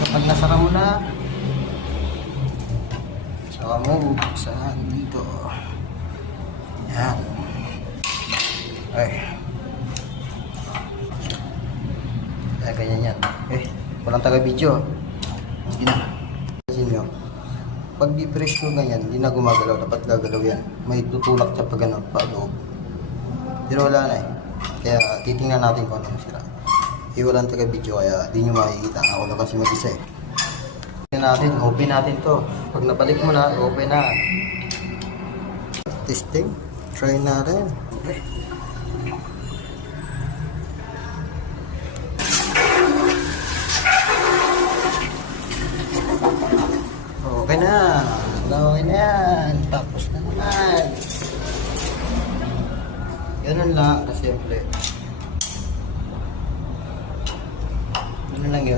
Kapag nasara mo na, saka mo bubuksan dito. Yan. Ay. Kaya ganyan yan. Walang taga-video. Hindi na. Kasi nyo, pag di-press ko ganyan, hindi na gumagalaw. Dapat gagalaw yan. May tutulak siya pag ano, pag-loob. Pero wala na eh. Kaya titingnan natin kung ano sila. Walang taga-video kaya di nyo makikita. Ako na kasi mag-isa eh. Natin, open natin to. Pag nabalik mo na, open na. Testing. Try natin. Okay. Okay na. Okay na yan. Tapos na naman. Ganun lang. Kasi siyempre,